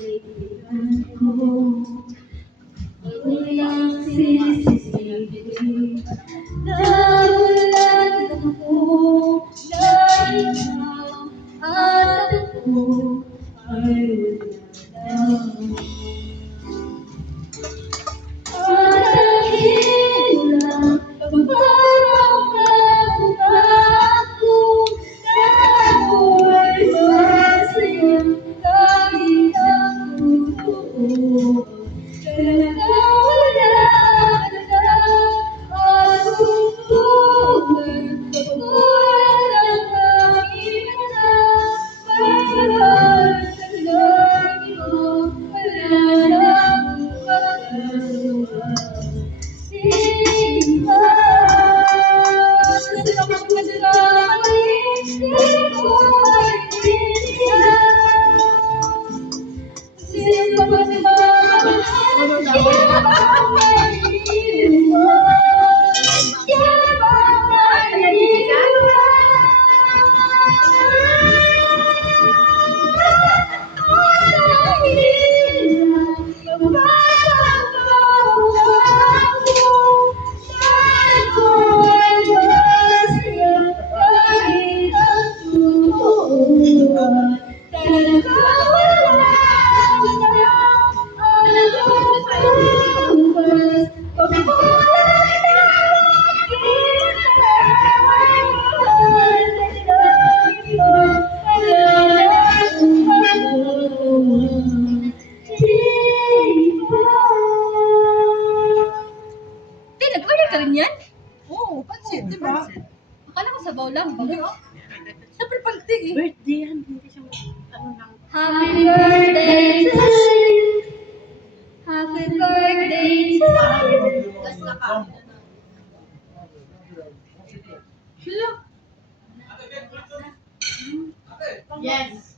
kaibigan ko. Walang sisisihin nagulat ako na ikaw at ako ay wala na. At dahil lang pagparang ako na ako ay masaya kahit ang totoo. Talaga wala na at tungtungan pagkulang aking anak. Pagkakas ang lagi mo, wala na akong magagawa. Sige ba, sa pagkakamali, hindi ko ay tiniyak. Sino pa ba nag-order ka rin yan? Oo, pansit, di ba? Akala ko sabaw lang. Siyempre pansit eh. Birthday yan, hindi siya lang. Happy birthday to you. Happy birthday to you. Tapos naka. Hello? Yes.